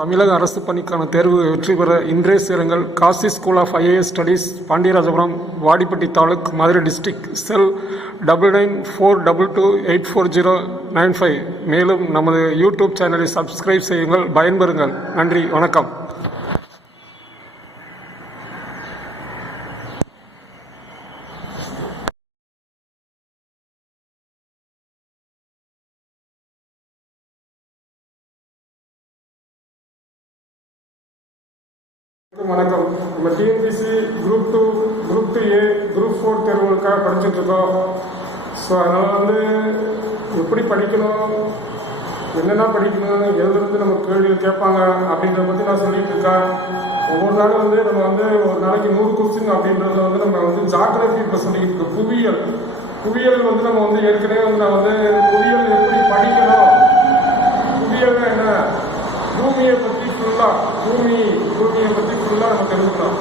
தமிழக அரசு பணிக்கான தேர்வு வெற்றி பெற இன்றே சேருங்கள். Kashi school of IAS studies, Pandiyarajapuram, Vadipatti taluk, Madurai district. Cell 9942284095. மேலும் நமது யூடியூப் சேனலை சப்ஸ்கிரைப் செய்யுங்கள். பயன்பெறுங்கள். நன்றி, வணக்கம். வணக்கம். நம்ம TNPSC group 2, group 2A, group 4 தேர்வுகளுக்காக படிச்சுட்ருக்கோம். ஸோ அதனால் எப்படி படிக்கணும், என்னென்ன படிக்கணும், எதுலேருந்து நம்ம கேள்விகள் கேட்பாங்க அப்படின்றத பற்றி நான் சொல்லிகிட்டு இருக்கேன். ஒவ்வொரு நாளும் நம்ம ஒரு நாளைக்கு 100 கொஸ்டின் அப்படின்றத நம்ம ஜாகிரபி இப்போ சொல்லிக்கிட்டு இருக்கோம். புவியியல் நம்ம ஏற்கனவே நான் புவியியல் எப்படி படிக்கணும், புவியியல்னா என்ன, பூமியை பற்றி ஃபுல்லாக நம்ம தெரிஞ்சுக்கலாம்.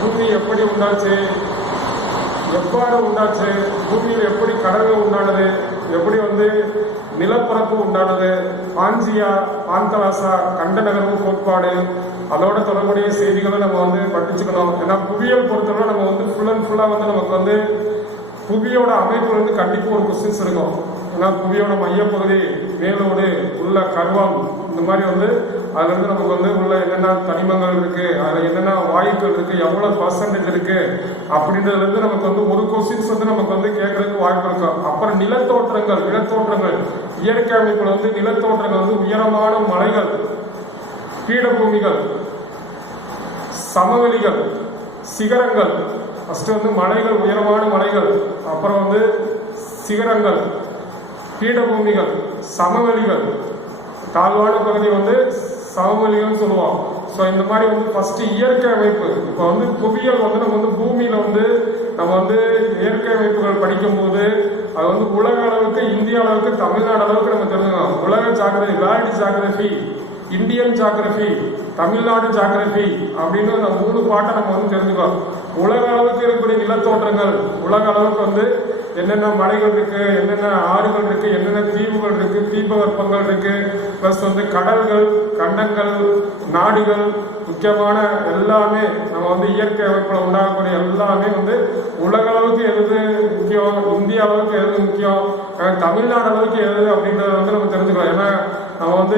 பூமி எப்படி உண்டாச்சு, எவ்வாறு உண்டாச்சு, பூமியில் எப்படி கடல்கள் உண்டானது, எப்படி நிலப்பரப்பு உண்டானது, பாஞ்சியா, பாந்தலாசா, கண்ட நகர்வு கோட்பாடு, அதோட தொடர்புடைய செய்திகளை நம்ம படிச்சுக்கணும். ஏன்னா புவியியல் பொறுத்தவரை நம்ம ஃபுல் அண்ட் ஃபுல்லாக நமக்கு புவியோட அமைப்பு கண்டிப்பாக ஒரு கொஸ்டின்ஸ் இருக்கும். ஏன்னா புவியோட மையப்பகுதி, மேலோடு, உள்ள கர்வம், இந்த மாதிரி அதுலேருந்து நமக்கு உள்ள என்னென்ன தனிமங்கள் இருக்கு, அதில் என்னென்ன வாயுக்கள் இருக்கு, எவ்வளோ பர்சன்டேஜ் இருக்கு அப்படின்றதுலேருந்து நமக்கு ஒரு கொஸ்டின்ஸ் நமக்கு கேட்கறதுக்கு வாய்ப்பு இருக்கும். அப்புறம் நிலத்தோற்றங்கள், இயற்கை அமைப்புல நிலத்தோற்றங்கள் உயரமான மலைகள், பீடபூமிகள், சமவெளிகள், சிகரங்கள். ஃபர்ஸ்ட் மலைகள், உயரமான மலைகள், அப்புறம் சிகரங்கள், பீடபூமிகள், சமவெளிகள், தாழ்வான பகுதி சமவெளிகள் சொல்லுவோம். ஸோ இந்த மாதிரி ஃபர்ஸ்ட் இயற்கை அமைப்பு. இப்போ புவியியல் நம்ம பூமியில நம்ம இயற்கை அமைப்புகள் படிக்கும்போது அது உலக அளவுக்கு, இந்திய அளவுக்கு, தமிழ்நாடு அளவுக்கு நம்ம தெரிஞ்சுக்கணும். உலக geography, world geography, Indian geography, Tamil Nadu geography அப்படின்னு 3 பாட்டை நம்ம தெரிஞ்சுக்கோம். உலக அளவுக்கு இருக்கக்கூடிய நிலத்தோற்றங்கள், உலக அளவுக்கு என்னென்ன மலைகள் இருக்கு, என்னென்ன ஆறுகள் இருக்கு, என்னென்ன தீவுகள் இருக்கு, தீபகற்பங்கள் இருக்கு, பிளஸ் கடல்கள், கண்டங்கள், நாடுகள், முக்கியமான எல்லாமே நம்ம இயற்கை அமைப்புல உண்டாகக்கூடிய எல்லாமே உலக அளவுக்கு எது முக்கியம், இந்திய அளவுக்கு எது முக்கியம், தமிழ்நாடு அளவுக்கு எது அப்படின்றத நம்ம தெரிஞ்சுக்கலாம். ஏன்னா நம்ம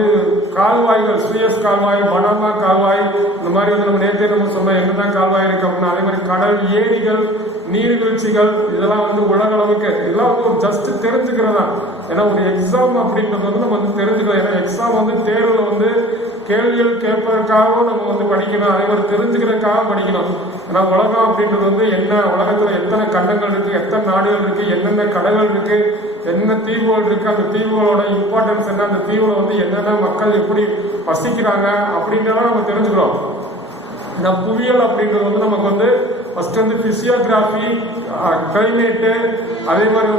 கால்வாய்கள், சுயஸ் கால்வாய், பனாமா கால்வாய், இந்த மாதிரி நம்ம நேற்றே நம்ம சொன்னோம் என்னென்ன கால்வாய் இருக்கு அப்படின்னா, அதே மாதிரி கடல், ஏரிகள், நீர்வீழ்ச்சிகள், இதெல்லாம் உலக அளவுக்கு இதெல்லாம் ஜஸ்ட் தெரிஞ்சுக்கிறதா. ஏன்னா ஒரு எக்ஸாம் அப்படின்றது நம்ம தெரிஞ்சுக்கலாம். ஏன்னா எக்ஸாம் தேர்வுல கேள்விகள் கேட்பதற்காகவும் நம்ம படிக்கணும், அதே மாதிரி தெரிஞ்சுக்கிறதுக்காக படிக்கணும். ஏன்னா உலகம் அப்படின்றது என்ன, உலகத்துல எத்தனை கண்டங்கள் இருக்கு, எத்தனை நாடுகள் இருக்கு, என்னென்ன கடல்கள் இருக்கு, என்ன தீவுகள் இருக்கு, அந்த தீவுகளோட இம்பார்ட்டன்ஸ் என்ன, அந்த தீவுல என்னென்ன மக்கள் எப்படி வசிக்கிறாங்க அப்படின்றத நம்ம தெரிஞ்சுக்கிறோம். இந்த புவியியல் அப்படின்றது நமக்கு ஃபர்ஸ்ட் பிசியோகிராஃபி, கிளைமேட்டு, அதே மாதிரி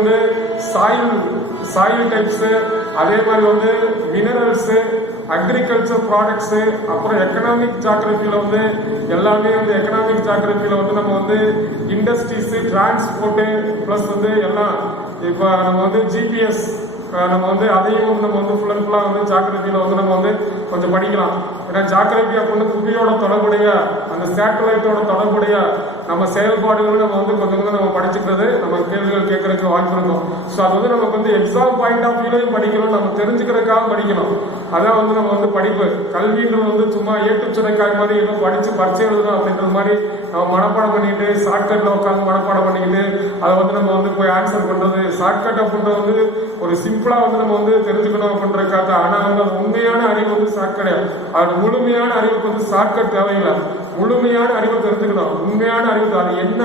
சாயில் டைப்ஸ், அதே மாதிரி மினரல்ஸ், அக்ரிகல்ச்சர் ப்ராடக்ட்ஸ், அப்புறம் எக்கனாமிக் ஜாகிரபியில எல்லாமே எக்கனாமிக் ஜாகிரபியில நம்ம இண்டஸ்ட்ரீஸ், டிரான்ஸ்போர்ட்டு, பிளஸ் எல்லாம் இப்போ நம்ம ஜிபிஎஸ் நம்ம அதையும் நம்ம ஃபுல் அண்ட் ஃபுல்லாக ஜாகிரபியில நம்ம கொஞ்சம் படிக்கலாம். ஏன்னா ஜாகிரபி அப்படின்னு புவியோட தொடர்புடைய, அந்த சேட்டலைட்டோட தொடர்புடைய நம்ம செயல்பாடுகள் நம்ம கொஞ்சம் நம்ம படிச்சுக்கிறது, நம்ம கேள்விகள் கேட்கறதுக்கு வாய்ப்பு இருக்கும். ஸோ அது நமக்கு எக்ஸாம் பாயிண்ட் ஆஃப் வியூலையும் படிக்கணும், நம்ம தெரிஞ்சுக்கிறதுக்காக படிக்கணும். அதான் நம்ம படிப்பு, கல்வின்றது சும்மா ஏட்டுச்சுரைக்காய் மாதிரி ஏதோ படிச்சு பரிச்சை எழுதணும் அப்படின்றது மாதிரி நம்ம மனப்பாடம் பண்ணிக்கிட்டு, ஷார்ட்கட்ல உட்காந்து மனப்பாடம் பண்ணிக்கிட்டு அதை நம்ம போய் ஆன்சர் பண்றது. ஷார்ட்கட் அப்படின்றது ஒரு சிம்பிளா நம்ம தெரிஞ்சுக்கணும் அப்படின்றக்காக. ஆனா அது உண்மையான அறிவு ஷார்ட் கிடையாது. அது முழுமையான அறிவுக்கு ஷார்ட்கட் தேவையில்லை. முழுமையான அறிவை தெரிஞ்சுக்கணும். உண்மையான அறிவு அது என்ன,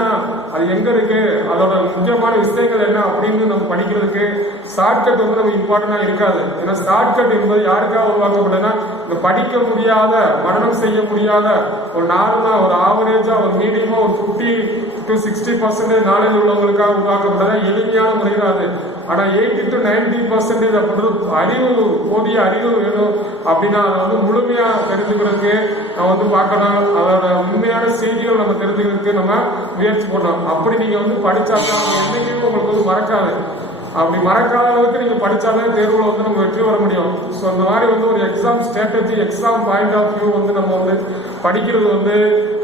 அது எங்க இருக்கு, அதோட முக்கியமான விஷயங்கள் என்ன அப்படின்னு நம்ம படிக்கிறதுக்கு ஷார்ட்கட் நம்ம இம்பார்ட்டன்டா இருக்காது. ஏன்னா ஷார்ட்கட் என்பது யாருக்காக உருவாக்கப்பட்டதுன்னா, இந்த படிக்க முடியாத, மரணம் செய்ய முடியாத, ஒரு நார்மலா, ஒரு ஆவரேஜா, ஒரு மீடியமா, ஒரு 50 to 60% நாலேஜ் உள்ளவங்களுக்காக உருவாக்கப்பட்டதா எளிமையான முறையில் அது. ஆனா 80 to 90% அப்படின்றது அறிவு, போதிய அறிவு வேணும். அப்படின்னா அதை முழுமையா தெரிஞ்சுக்கிறதுக்கு நம்ம பார்க்கணும். அதோட உண்மையான செய்திகள் நம்ம தெரிஞ்சுக்கிறதுக்கு நம்ம முயற்சி பண்ணணும். அப்படி நீங்க படிச்சாதான் என்னைக்குமே உங்களுக்கு மறக்காது. அப்படி மறக்காத அளவுக்கு நீங்கள் படித்தாலே தேர்வில் வந்து நம்ம வெற்றி வர முடியும். ஸோ அந்த மாதிரி வந்து ஒரு exam strategy, exam point of view வந்து நம்ம வந்து படிக்கிறது வந்து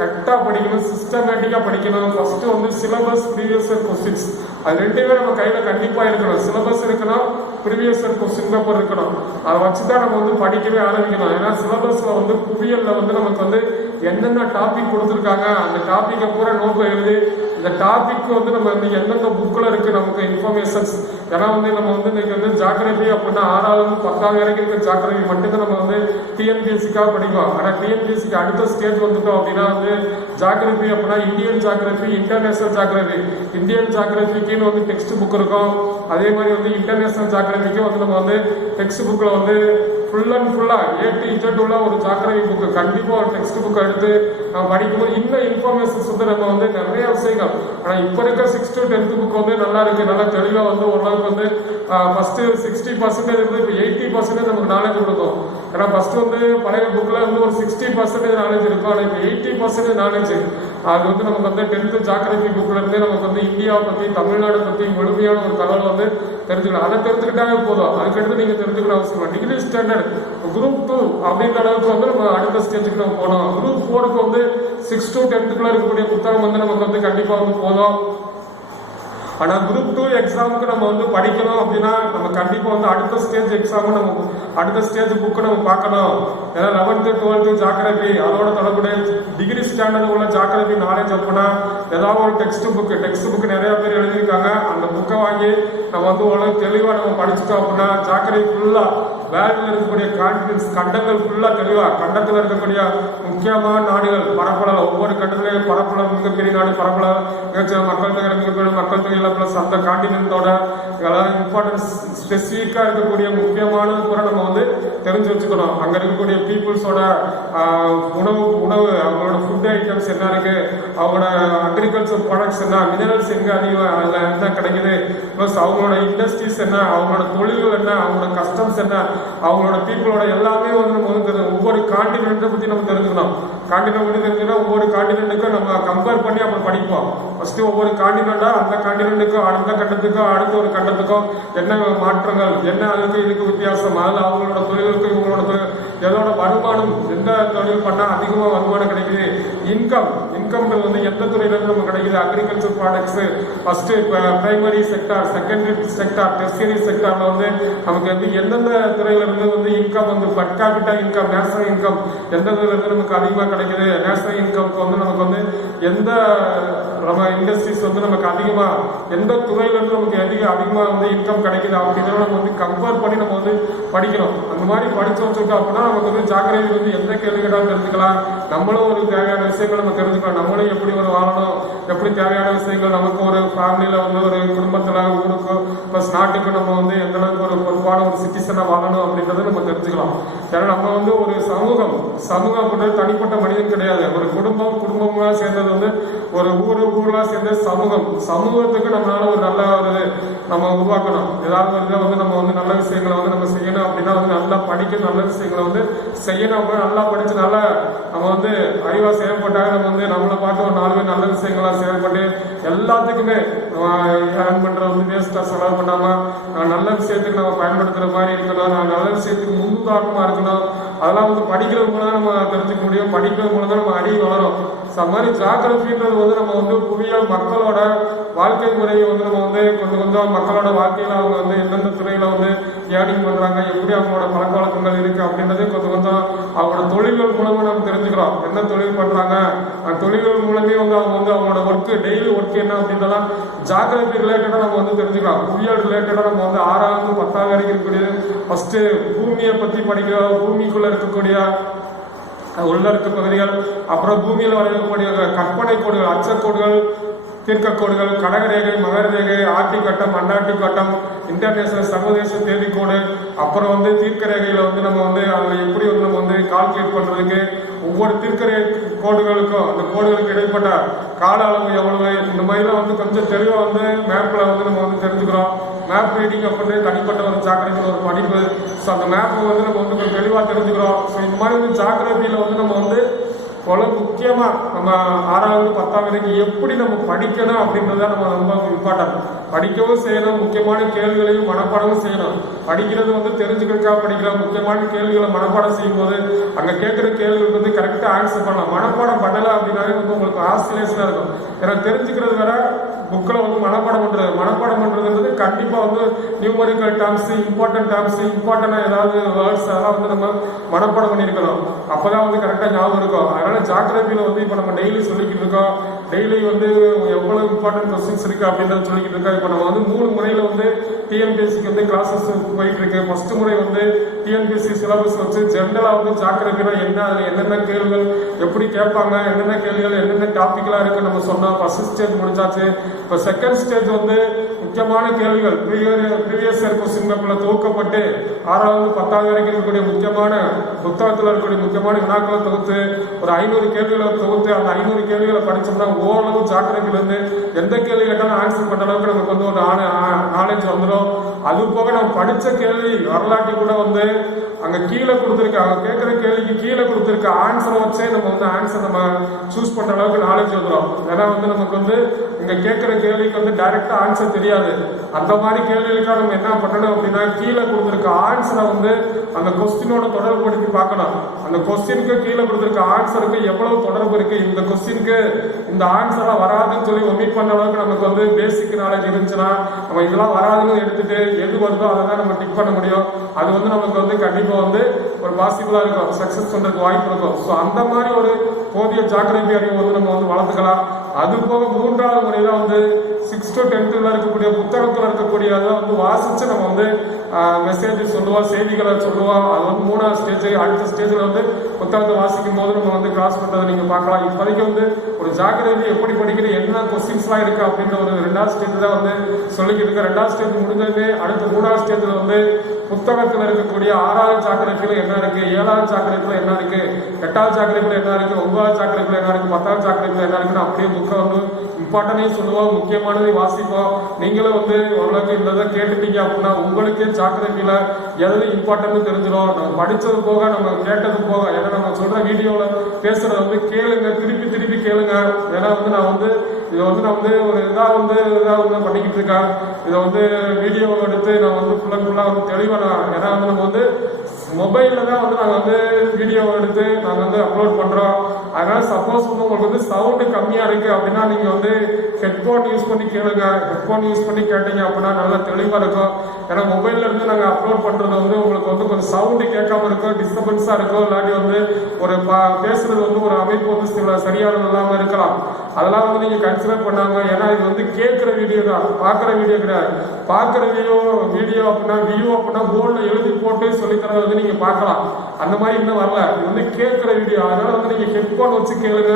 கரெக்டாக படிக்கணும், சிஸ்டமேட்டிக்காக படிக்கணும். ஃபஸ்ட்டு வந்து சிலபஸ், ப்ரீவியஸ் இயர் கொஸ்டின்ஸ், அது ரெண்டுமே நம்ம கையில் கண்டிப்பாக இருக்கணும். சிலபஸ் இருக்கணும், ப்ரீவியஸ் இயர் கொஸ்டின் பேப்பர் இருக்கணும். அதை வச்சு தான் நம்ம வந்து படிக்கவே ஆரம்பிக்கணும். ஏன்னா சிலபஸில் வந்து புவியியலில் வந்து நமக்கு வந்து என்னென்ன டாபிக் கொடுத்துருக்காங்க, அந்த டாப்பிக்கை பூரா நோட்டில் எழுதி இந்த டாபிக் வந்து நம்ம வந்து எந்தெந்த புக்கில் இருக்குது நமக்கு இன்ஃபர்மேஷன்ஸ். ஏன்னா வந்து நம்ம வந்து இன்னைக்கு வந்து ஜாகிரபி அப்படின்னா 6வது 10வது வரைக்கும் இருக்க ஜாகிரபி மட்டும்தான் நம்ம வந்து டிஎன்பிஎஸ்சிக்காக படிப்போம். ஆனால் டிஎன்பிஎஸ்சிக்கு அடுத்த ஸ்டேஜ் வந்துட்டோம் அப்படின்னா வந்து ஜாகிரபி அப்படின்னா Indian geography, international geography. Indian ஜாகிரபிக்குன்னு வந்து டெக்ஸ்ட் புக் இருக்கும். அதே மாதிரி வந்து இன்டர்நேஷனல் ஜாகிரபிக்கு வந்து நம்ம வந்து டெக்ஸ்ட் புக்கில் வந்து ஃபுல் அண்ட் ஃபுல்லாக A to Z உள்ள ஒரு ஜாகிரபி புக்கு கண்டிப்பாக ஒரு டெக்ஸ்ட் புக் எடுத்து நம்ம படிக்கும்போது இன்னும் இன்ஃபர்மேஷன்ஸ் வந்து நம்ம வந்து நிறைய விஷயங்கள். ஆனால் இப்போ இருக்க 6th to 10th புக் வந்து நல்லா இருக்குது, நல்லா தெளிவாக வந்து ஓரளவுக்கு வந்து ஃபஸ்ட்டு 60% இருந்து இப்போ 80% நமக்கு நாலேஜ் கொடுக்கும். ஏன்னா ஃபஸ்ட்டு வந்து பழைய புக்கில் வந்து ஒரு 60% நாலேஜ் இருக்கும், ஆனால் இப்போ 80% நாலேஜ். அது வந்து நமக்கு வந்து 10th ஜாகிரபி புக்கில் இருந்தே நமக்கு வந்து இந்தியாவை பற்றி, தமிழ்நாடு பற்றி முழுமையான ஒரு தகவல் வந்து தெரிஞ்சுக்கலாம். அதை தெரிஞ்சுக்கிட்டாவே போதும், அதுக்கடுத்து நீங்கள் தெரிஞ்சுக்கணும் அவசியம். டிகிரி ஸ்டாண்டர்ட் குரூப் 2 அப்படின்ற அளவுக்கு வந்து நம்ம அடுத்த ஸ்டேஜுக்கு நம்ம போனோம். குரூப் 4க்கு வந்து 6th to 10th இருக்கக்கூடிய புத்தகம் வந்து நமக்கு வந்து கண்டிப்பாக வந்து போதும். ஆனால் குரூப் 2 எக்ஸாமுக்கு நம்ம வந்து படிக்கணும் அப்படின்னா நம்ம கண்டிப்பாக வந்து அடுத்த ஸ்டேஜ் எக்ஸாமு, நம்ம அடுத்த ஸ்டேஜ் புக்கு நம்ம பார்க்கணும். ஏன்னா 11th 12th ஜாகிரபி, அதோட தொடர்புடைய டிகிரி ஸ்டாண்டர்ட் உள்ள ஜாகிரபி நாலேஜ் அப்படின்னா ஏதாவது ஒரு டெக்ஸ்ட் புக்கு நிறைய பேர் எழுதியிருக்காங்க. அந்த புக்கை வாங்கி நம்ம வந்து ஓரளவு தெளிவாக நம்ம படிச்சுட்டோம் அப்படின்னா ஜாகிரபி ஃபுல்லாக வேர்ல்டில் இருக்கக்கூடிய கான்டினென்ட்ஸ், கண்டங்கள் ஃபுல்லாக தெளிவாக, கண்டத்தில் இருக்கக்கூடிய முக்கியமான நாடுகள், பரப்பளவு, ஒவ்வொரு கண்டத்திலேயும் பரப்பளவு மிகப்பெரிய நாடு, பரப்பளவு மிகச்சில மக்கள் தொகை, மிகப்பெரிய மக்கள் தொகையில் ப்ளஸ் அந்த கான்டினென்ட்டோட இம்பார்ட்டன்ஸ் ஸ்பெசிஃபிக்காக இருக்கக்கூடிய முக்கியமானது கூட நம்ம வந்து தெரிஞ்சு வச்சுக்கணும். அங்கே இருக்கக்கூடிய பீப்புள்ஸோட உணவு அவங்களோட ஃபுட் ஐட்டம்ஸ் என்ன இருக்கு, அவங்களோட அக்ரிகல்ச்சர் ப்ராடக்ட்ஸ் என்ன, மினரல்ஸ் எங்கே அதிகம் அதில் என்ன கிடைக்குது, ப்ளஸ் அவங்களோட இண்டஸ்ட்ரீஸ் என்ன, அவங்களோட தொழில்கள் என்ன, அவங்களோட கஸ்டம்ஸ் என்ன, அவங்களோட பீப்புளோட எல்லாமே வந்து நம்ம வந்து ஒவ்வொரு கான்டினென்ட்டை பற்றி நம்ம தெரிஞ்சுக்கணும். கான்டினென்ட் பற்றி தெரிஞ்சுன்னா ஒவ்வொரு கான்டினென்ட்டுக்கும் நம்ம கம்பேர் பண்ணி அப்புறம் படிப்போம். ஃபஸ்ட்டு ஒவ்வொரு கான்டினென்ட்டாக அந்த கான்டினென்ட்டுக்கும் அடுத்த கட்டத்துக்கும் அடுத்த ஒரு கட்டத்துக்கும் என்ன மாற்றங்கள், என்ன அதுக்கு இதுக்கு வித்தியாசம், அதில் அவங்களோட தொழிலுக்கும் இவங்களோட தொழில், எதோட வருமானம், எந்த தொழில் பண்ணால் அதிகமாக வருமானம் கிடைக்குது, இன்கம்ன்றது வந்து எந்த துறையிலேருந்து நமக்கு கிடைக்குது, agriculture products first primary sector, secondary sector, tertiary செக்டாரில் வந்து நமக்கு வந்து எந்தெந்த துறையிலேருந்து வந்து இன்கம் வந்து per capita income, national income எந்த துறையிலேருந்து நமக்கு அதிகமாக கிடைக்குது, நேஷனல் இன்கம்க்கு வந்து நமக்கு வந்து எந்த நம்ம இண்டஸ்ட்ரீஸ் வந்து நமக்கு அதிகமாக, எந்த துறையிலேருந்து நமக்கு அதிகமாக வந்து இன்கம் கிடைக்குது அப்படின்றத நம்ம வந்து கம்பேர் பண்ணி நம்ம வந்து படிக்கணும். அந்த மாதிரி படித்து வச்சுருக்கோம் அப்படின்னா நமக்கு வந்து ஜாக்கிரதை வந்து எந்த கேள்வி கேட்டாலும் தெரிஞ்சுக்கலாம். நம்மளும் ஒரு தேவையான விஷயங்கள் நம்ம தெரிஞ்சுக்கலாம். நம்மளும் எப்படி ஒரு வாழணும், எப்படி தேவையான விஷயங்கள் நமக்கு ஒரு ஃபேமிலியில் வந்து ஒரு குடும்பத்தில், ஊருக்கு ப்ளஸ் நாட்டுக்கு நம்ம வந்து எந்த அளவுக்கு ஒரு பொறுப்பான ஒரு சிட்டிசனாக வாழணும் அப்படின்றத நம்ம தெரிஞ்சுக்கலாம். ஏன்னா நம்ம வந்து ஒரு சமூகம் அப்படின்றது தனிப்பட்ட மனிதன் கிடையாது. ஒரு குடும்பமாக சேர்ந்தது வந்து ஒரு ஊரெலாம் சேர்ந்த சமூகத்துக்கு நம்மளால ஒரு நல்ல ஒரு நம்ம உருவாக்கணும். ஏதாவது ஒரு இதை வந்து நம்ம வந்து நல்ல விஷயங்களை வந்து நம்ம செய்யணும் அப்படின்னா வந்து நல்லா படிக்கணும், நல்ல விஷயங்களை வந்து செய்யணும். அப்படின்னா நல்லா படித்து நல்லா நம்ம வந்து அறிவாக செயல்பட்டாங்க நம்ம வந்து நம்மளை பார்த்து ஒரு 4 பேர் நல்ல விஷயங்களாக செயல்பட்டு எல்லாத்துக்குமே ஏர்ன் பண்ணுற வந்து வேஸ்ட்டாக செலவு பண்ணாமல் நல்ல விஷயத்துக்கு நம்ம பயன்படுத்துகிற மாதிரி இருக்கணும். நல்ல விஷயத்துக்கு முன்னுதாரணமாக இருக்கணும். அதெல்லாம் வந்து படிக்கிறது மூலம் தான் நம்ம தெரிஞ்சுக்க முடியும். படிக்கிறது மூலம் தான் நம்ம அறிவு வளரும். அது மாதிரி ஜாகிரபின்றது வந்து நம்ம வந்து புவியியல் மக்களோட வாழ்க்கை முறையை வந்து நம்ம வந்து கொஞ்சம் மக்களோட வாழ்க்கையில் அவங்க வந்து எந்தெந்த துறையில் வந்து ஏர்னிங் பண்ணுறாங்க, எப்படி அவங்களோட பழக்க வழக்கங்கள் இருக்குது அப்படின்றது கொஞ்சம் அவங்களோட தொழில்கள் மூலமாக நம்ம தெரிஞ்சுக்கிறோம். என்ன தொழில் பண்ணுறாங்க, அந்த தொழில்கள் மூலமே வந்து அவங்க வந்து அவங்களோட ஒர்க்கு, டெய்லி ஒர்க் என்ன அப்படின்றலாம் ஜாகிரபி ரிலேட்டடாக நம்ம வந்து தெரிஞ்சுக்கலாம். புவியியல் ரிலேட்டடாக நம்ம வந்து 6வது 10வது வரைக்கும் இருக்கக்கூடியது ஃபஸ்ட்டு பூமியை பற்றி படிக்கிறோம். பூமிக்குள்ளே இருக்கக்கூடிய உள்ளடக்க பகுதிகள், அப்புறம் பூமியில் வரையக்கூடிய கற்பனை கோடுகள், அச்சக்கோடுகள், தீர்க்கக்கோடுகள், கடகரேகை, மகரரேகை, ஆர்டிக் கட்டம், அண்டார்டிக் கட்டம், இன்டர்நேஷனல் சர்வதேச தேதிக்கோடு, அப்புறம் வந்து தீர்க்க ரேகையில் வந்து நம்ம வந்து அதில் எப்படி வந்து நம்ம வந்து கால்குலேட் பண்ணுறதுக்கு ஒவ்வொரு தீர்க்கரே கோடுகளுக்கும் அந்த கோடுகளுக்கு இடைப்பட்ட கால அளவு எவ்வளவு, இந்த மாதிரிலாம் வந்து கொஞ்சம் தெளிவாக வந்து மேப்பில் வந்து நம்ம வந்து தெரிஞ்சுக்கிறோம். மேப் ரீடிங் அப்படின்றது தனிப்பட்ட ஒரு ஜாகிரபியில் ஒரு படிப்பு. ஸோ அந்த மேப்பை வந்து நம்ம வந்து கொஞ்சம் தெளிவாக தெரிஞ்சுக்கிறோம். ஸோ இந்த மாதிரி வந்து ஜாகிரபியில் வந்து நம்ம வந்து போல முக்கியமாக நம்ம 6வது 10வது வரைக்கும் எப்படி நம்ம படிக்கணும் அப்படின்றத நம்ம ரொம்ப இம்பார்ட்டன்ட். படிக்கவும் செய்யணும், முக்கியமான கேள்விகளையும் மனப்பாடமும் செய்யணும். படிக்கிறது வந்து தெரிஞ்சுக்கிறதுக்காக படிக்கலாம். முக்கியமான கேள்விகளை மனப்பாடம் செய்யும்போது அங்கே கேட்குற கேள்விகளுக்கு வந்து கரெக்டாக ஆன்சர் பண்ணலாம். மனப்பாடம் பண்ணலை அப்படின்னாலே வந்து உங்களுக்கு ஆஸ்திரேஷனாக இருக்கும். ஏன்னா தெரிஞ்சுக்கிறது வேற, புக்கில் வந்து மனப்பாடம் பண்ணுறதுன்றது கண்டிப்பாக வந்து நியூமரிக்கல் டேர்ம்ஸ், இம்பார்ட்டன்ட் டேர்ம்ஸ், இம்பார்ட்டண்டாக ஏதாவது வேர்ட்ஸ் அதெல்லாம் வந்து நம்ம மனப்பாடம் பண்ணியிருக்கணும். அப்போ தான் வந்து கரெக்டாக ஞாபகம் இருக்கும். அதனால் ஜாகிரபியில் வந்து இப்போ நம்ம டெய்லி சொல்லிக்கிட்டு இருக்கோம். டெய்லி வந்து எவ்வளோ இம்பார்ட்டன்ட் கொஸ்டின்ஸ் இருக்குது அப்படின்றத சொல்லிக்கிட்டு இருக்கோம். இப்போ நம்ம வந்து 3 முறையில் வந்து டிஎன்பிஎஸ்சிக்கு வந்து கிளாஸஸ் போயிட்டு இருக்கு. ஃபர்ஸ்ட் முறை வந்து டிஎன்பிஎஸ்சி சிலபஸ் வச்சு ஜென்ரலாக வந்து ஜாகிரபினா என்ன, அதில் என்னென்ன கேள்விகள் எப்படி கேட்பாங்க, என்னென்ன கேள்விகள் என்னென்ன டாபிக்லாம் இருக்குது நம்ம சொன்னோம். ஃபர்ஸ்ட் ஸ்டேஜ் முடிச்சாச்சு. இப்போ செகண்ட் ஸ்டேஜ் வந்து முக்கியமான கேள்விகள் ப்ரீவியஸ் இயர் கொஸ்டின் பேப்பர்ல தொகுக்கப்பட்டு 6வது 10வது வரைக்கும் இருக்கக்கூடிய முக்கியமான புத்தகத்தில் இருக்கக்கூடிய முக்கியமான வினாக்களை தொகுத்து ஒரு 500 கேள்விகளை தொகுத்து அந்த 500 கேள்விகளை படிச்சோம்னா ஓரளவு ஜாக்கிரதையிலிருந்து எந்த கேள்வி கேட்டாலும் ஆன்சர் பண்ற அளவுக்கு நமக்கு வந்து ஒரு நாலேஜ் வந்துடும். அது போக நம்ம படித்த கேள்வி வரலாற்று கூட வந்து அங்கே கீழே கொடுத்துருக்க, அவங்க கேட்குற கேள்விக்கு கீழே கொடுத்துருக்க ஆன்சரை வச்சே நம்ம வந்து ஆன்சர் நம்ம சூஸ் பண்ணுற அளவுக்கு நாலேஜ் வந்துடும். ஏன்னா வந்து நமக்கு வந்து இங்கே கேட்குற கேள்விக்கு வந்து டைரெக்டாக ஆன்சர் தெரியாது. அந்த மாதிரி கேள்விகளுக்காக நம்ம என்ன பண்ணணும் அப்படின்னா கீழே கொடுத்துருக்க ஆன்சரை வந்து அந்த கொஸ்டினோட தொடர்புபடுத்தி பார்க்கணும். அந்த கொஸ்டினுக்கு கீழே கொடுத்துருக்க ஆன்சருக்கு எவ்வளவு தொடர்பு இருக்கு, இந்த கொஸ்டினுக்கு இந்த ஆன்சர்லாம் வராதுன்னு சொல்லி ஒமிட் பண்ண அளவுக்கு நமக்கு வந்து பேசிக் நாலேஜ் இருந்துச்சுன்னா நம்ம இதெல்லாம் வராதுன்னு எடுத்துட்டு எது வருதோ அதை தான் நம்ம டிக் பண்ண முடியும். அது வந்து நமக்கு வந்து கண்டிப்பாக வந்து ஒரு பாசிபிளா இருக்கும், சக்சஸ் பண்றதுக்கு வாய்ப்பு இருக்கும். ஸோ அந்த மாதிரி ஒரு போதிய ஜாக்கிரதை அறிவு வந்து நம்ம வந்து வளர்த்துக்கலாம். அது போக 3வது முறையில வந்து 6th to 10th இருக்கக்கூடிய புத்தகத்தில் இருக்கக்கூடிய அதை வந்து வாசிச்சு நம்ம வந்து மெசேஜ் சொல்லுவோம், செய்திகளை சொல்லுவோம். அது வந்து 3வது ஸ்டேஜ். அடுத்த ஸ்டேஜில் வந்து புத்தகத்தை வாசிக்கும் போது நம்ம வந்து கிராஸ் பண்றதை நீங்க பார்க்கலாம். இப்போதைக்கு வந்து ஒரு ஜாக்கிரதை எப்படி படிக்கிறது, என்ன கொஸ்டின்ஸ்லாம் இருக்கு அப்படின்ற ஒரு 2வது ஸ்டேஜ் தான் வந்து சொல்லிக்கிட்டு இருக்க. 2வது ஸ்டேஜ் முடிஞ்சது. அடுத்த 3வது ஸ்டேஜில் வந்து புத்தகத்தில் இருக்கக்கூடிய 6வது சாக்கடைப்பில் என்ன இருக்கு, 7வது சாக்கடைப்பில் என்ன இருக்கு, 8வது சாக்கடைப்பில் என்ன இருக்கு, 9வது சாக்கடைப்பில் என்ன இருக்கு, 10வது சாக்கடைப்பில் என்ன இருக்குன்னு அப்படியே புக்கை வந்து இம்பார்ட்டனையும் சொல்லுவோம், முக்கியமானதை வாசிப்போம். நீங்களும் வந்து ஓரளவுக்கு இந்த கேட்டுட்டீங்க அப்படின்னா உங்களுக்கே சாக்கடைப்பில் எது இம்பார்ட்டன்ட் தெரிஞ்சிடும். நம்ம படித்தது போக நம்ம கேட்டது போக, ஏன்னா நம்ம சொல்ற வீடியோவில் பேசுறத வந்து கேளுங்க, திருப்பி திருப்பி கேளுங்க. ஏன்னா வந்து நான் வந்து இதை வந்து நான் வந்து ஒரு இதாக வந்து பண்ணிக்கிட்டு இருக்கேன். இதை வந்து வீடியோ எடுத்து நான் வந்து ஃபுல்லாக வந்து தெளிவாக ஏன்னா வந்து நம்ம வந்து மொபைலில் தான் வந்து நாங்கள் வந்து வீடியோ எடுத்து நாங்கள் வந்து அப்லோட் பண்ணுறோம். அதனால சப்போஸ் வந்து உங்களுக்கு வந்து சவுண்டு கம்மியாக இருக்குது அப்படின்னா நீங்கள் வந்து ஹெட்ஃபோன் யூஸ் பண்ணி கேளுங்க. ஹெட்ஃபோன் யூஸ் பண்ணி கேட்டீங்க அப்படின்னா நல்லா தெளிவாக இருக்கும். ஏன்னா மொபைல்ல இருந்து நாங்கள் அப்லோட் பண்ணுறது வந்து உங்களுக்கு வந்து கொஞ்சம் சவுண்டு கேட்காம இருக்கும், டிஸ்டர்பன்ஸாக இருக்கும். இல்லாட்டி வந்து ஒரு பேசுறது வந்து ஒரு அமைப்பு வந்து சரியானது இல்லாமல் இருக்கலாம். அதெல்லாம் வந்து நீங்கள் கன்சிடர் பண்ணாங்க. ஏன்னா இது வந்து கேட்குற வீடியோ தான், பார்க்குற வீடியோ கிடையாது. பார்க்குற வீடியோ அப்படின்னா வியூ அப்படின்னா போர்டில் எழுதி போட்டு சொல்லித்தரதை வந்து நீங்கள் பார்க்கலாம். அந்த மாதிரி இன்னும் வரல. இது வந்து கேட்குற வீடியோ. அதனால வந்து நீங்கள் ஹெட்ஃபோன் வச்சு கேளுங்க.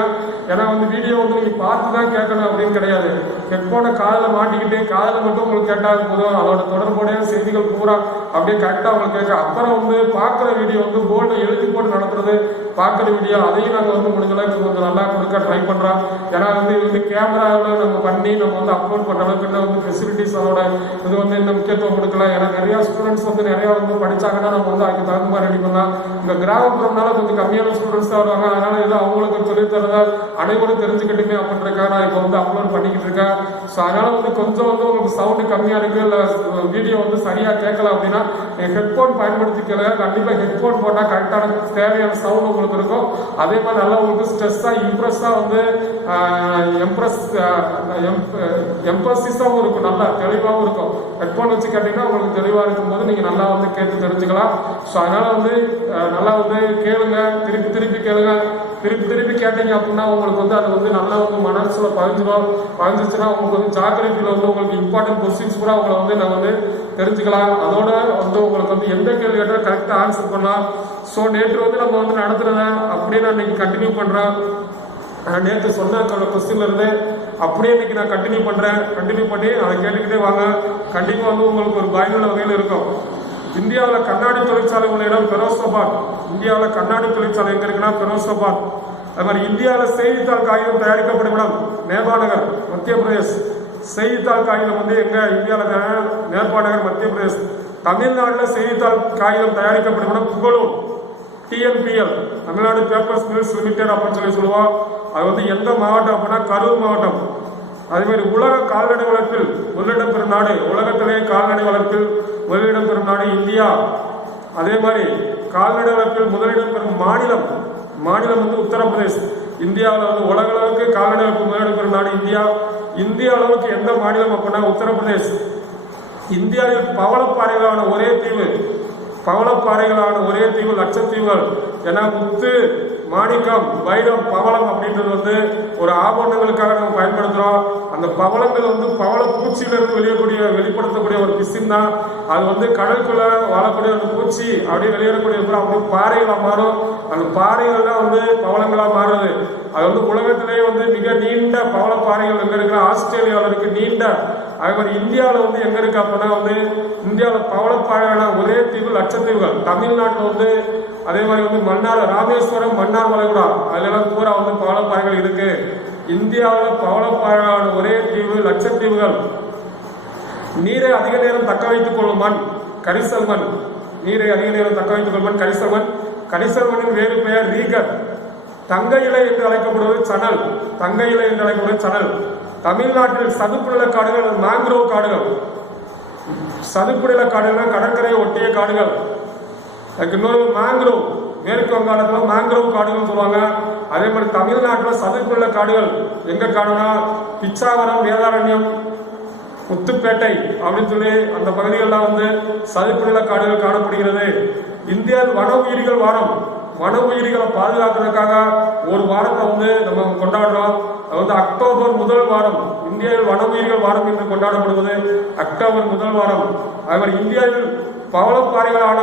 ஏன்னா வந்து வீடியோ வந்து நீங்கள் பார்த்து தான் கேட்கணும் அப்படின்னு கிடையாது. ஹெட்ஃபோனை காதில் மாட்டிக்கிட்டு காதில் மட்டும் உங்களுக்கு கேட்டால் போதும். அதோட தொடர்புடைய செய்திகள் பூரா அப்படியே கரெக்டாக உங்களுக்கு கேட்க. அப்புறம் வந்து பார்க்குற வீடியோ வந்து போர்டில் எழுதி போட்டு நடத்துறது பார்க்குற வீடியோ, அதையும் நாங்கள் வந்து முடிஞ்ச அளவுக்கு கொஞ்சம் நல்லா கொடுக்க ட்ரை பண்ணுறோம். ஏன்னா வந்து இது வந்து கேமராவில் நம்ம பண்ணி நம்ம வந்து அப்லோட் பண்ணுற அளவுக்கு இன்னும் வந்து ஃபெசிலிட்டிஸ் அதோட இது வந்து இன்னும் முக்கியத்துவம் கொடுக்கலாம். ஏன்னா நிறையா ஸ்டூடெண்ட்ஸ் வந்து நிறையா வந்து படித்தாங்கன்னா நம்ம வந்து அதுக்கு தகுந்த மாதிரி ரெடி பண்ணலாம். இந்த கிராமப்புறம்னால கொஞ்சம் கம்மியான ஸ்டூடெண்ட்ஸ் தான் வருவாங்க. அதனால இது அவங்களுக்கு சொல்லித்தரதா அனைவரும் தெரிஞ்சுக்கிட்டுமே அப்படின்றக்காக நான் இப்போ வந்து அப்லோட் பண்ணிக்கிட்டு இருக்கேன். ஸோ அதனால வந்து கொஞ்சம் வந்து உங்களுக்கு சவுண்டு கம்மியாக இருக்கு, இல்லை வீடியோ வந்து சரியாக கேட்கல அப்படின்னா நீங்கள் ஹெட்ஃபோன் பயன்படுத்திக்கல. கண்டிப்பாக ஹெட்ஃபோன் போட்டால் கரெக்டான தேவையான சவுண்ட் உங்களுக்கு இருக்கும். அதே மாதிரி நல்லா உங்களுக்கு ஸ்ட்ரெஸ்ஸாக இம்ப்ரெஸ்ஸாக வந்து எம்பசிஸாகவும் இருக்கும், நல்லா தெளிவாகவும் இருக்கும். ஹெட்ஃபோன் வச்சு கேட்டிங்கன்னா உங்களுக்கு தெளிவாக இருக்கும்போது நீங்கள் நல்லா வந்து கேட்டு தெரிஞ்சுக்கலாம். ஸோ அதனால் வந்து நல்லா வந்து கேளுங்க, திருப்பி திருப்பி கேளுங்க. திருப்பி கேட்டீங்க அப்படின்னா உங்களுக்கு வந்து அது வந்து நல்லா வந்து மனசுல பதிஞ்சிச்சுன்னா உங்களுக்கு வந்து ஜாக்கிரதையில் வந்து உங்களுக்கு இம்பார்ட்டன்ட் கொஸ்டின்ஸ் கூட உங்களை வந்து நான் வந்து தெரிஞ்சுக்கலாம். அதோட வந்து உங்களுக்கு வந்து எந்த கேள்வி கேட்டாலும் கரெக்டாக ஆன்சர் பண்ணலாம். ஸோ நேற்று வந்து நம்ம வந்து நடத்துறத அப்படியே நான் இன்னைக்கு கண்டினியூ பண்ணுறேன். நேற்று சொன்ன கொஸ்டின்ல இருந்து அப்படியே இன்னைக்கு நான் கண்டினியூ பண்ணி அதை கேட்டுக்கிட்டே வாங்க. கண்டிப்பாக வந்து உங்களுக்கு ஒரு பயனுள்ள வகையில் இருக்கும். இந்தியாவில் கண்ணாடி தொழிற்சாலை உள்ள இடம் பெரோசாபாத். இந்தியாவில் கண்ணாடி தொழிற்சாலை எங்க இருக்குன்னா பெரோசாபாத். அது மாதிரி இந்தியாவில் செய்தித்தாள் காகிதம் தயாரிக்கப்படும் இடம் நேபாநகர், மத்திய பிரதேஷ். செய்தித்தாள் காகிதம் வந்து எங்க இந்தியாவில் நேபாநகர், மத்திய பிரதேஷ். தமிழ்நாட்டில் செய்தித்தாள் காகிதம் தயாரிக்கப்படும் இடம் Pugalur, TNPL. Tamil Nadu papers mills limited அப்படின்னு சொல்லுவோம். அது வந்து எந்த மாவட்டம் அப்படின்னா கரூர் மாவட்டம். அதே மாதிரி உலக கால்நடை வளர்ப்பில் முதலிடம் பெறும் நாடு, உலகத்திலே கால்நடை வளர்ப்பில் முதலிடம் பெறும் நாடு இந்தியா. அதே மாதிரி கால்நடை வளர்ப்பில் முதலிடம் பெறும் மாநிலம் வந்து உத்தரப்பிரதேஷ். இந்தியாவில் வந்து உலக அளவுக்கு கால்நடை வளர்ப்பு முதலிடம் பெறும் நாடு இந்தியா. இந்திய அளவுக்கு எந்த மாநிலம் அப்படின்னா உத்தரப்பிரதேஷ். இந்தியாவில் பவளப்பாறைகளான ஒரே தீவு லட்சத்தீவுகள். ஏன்னா முத்து, மாணிக்கம், வைரம், பவளம் அப்படின்றது வந்து ஒரு ஆபரணங்களுக்காக நம்ம பயன்படுத்துறோம். அந்த பவளங்கள் வந்து பவள பூச்சியிலிருந்து வெளிப்படுத்தக்கூடிய ஒரு பிசின் தான். அது வந்து கடலுக்குள்ள வாழக்கூடிய அந்த பூச்சி அப்படியே வெளியேறக்கூடிய அப்படி பாறைகளா மாறும். அந்த பாறைகள் தான் வந்து பவளங்களா மாறுது. அது வந்து உலகத்திலேயே வந்து மிக நீண்ட பவள பாறைகள் எங்க இருக்கிற ஆஸ்திரேலியாவில் இருக்கு நீண்ட. அதே மாதிரி இந்தியாவில் வந்து எங்க இருக்கு அப்படின்னா வந்து இந்தியாவில் பவளப்பாறையான ஒரே தீவு லட்சத்தீவுகள். தமிழ்நாட்டில் வந்து அதே மாதிரி வந்து ராமேஸ்வரம், மன்னார் வளைகுடா அதெல்லாம் பூரா வந்து பவளப்பாறைகள் இருக்கு. இந்தியாவில் பவளப்பாறையான ஒரே தீவு லட்சத்தீவுகள். நீரை அதிக நேரம் தக்க வைத்துக் கொள்ளும் மண் கரிசல் மண். நீரை அதிக நேரம் தக்க வைத்துக் கொள்ளும் மண் கரிசல் மண். கரிசல் மண்ணின் வேறு பெயர் ரீகர். தங்க இலை என்று அழைக்கப்படுவது சணல். தமிழ்நாட்டில் சதுப்பு நில காடுகள், மேங்க்ரோவ் காடுகள். சதுப்பு நில காடுகள் கடற்கரையை ஒட்டிய காடுகள். அதுக்கு இன்னொரு மேங்க்ரோவ், மேற்கு வங்காளத்தில் மேங்க்ரோவ் காடுகள் சொல்லுவாங்க. அதே மாதிரி தமிழ்நாட்டில் சதுப்பு நில காடுகள் எங்க காடுனா பிச்சாவரம், வேதாரண்யம், முத்துப்பேட்டை அப்படின்னு சொல்லி அந்த பகுதிகளெல்லாம் வந்து சதுப்பு நில காடுகள் காணப்படுகிறது. இந்தியாவில் வன உயிரிகளை பாதுகாக்கிறதுக்காக ஒரு வாரத்தை வந்து நம்ம கொண்டாடுறோம். அது வந்து அக்டோபர் முதல் வாரம் இந்தியாவில் வன உயிர்கள் வாரம் என்று கொண்டாடப்படுவது அக்டோபர் முதல் வாரம். அதே மாதிரி இந்தியாவில் பவளப்பாறைகளான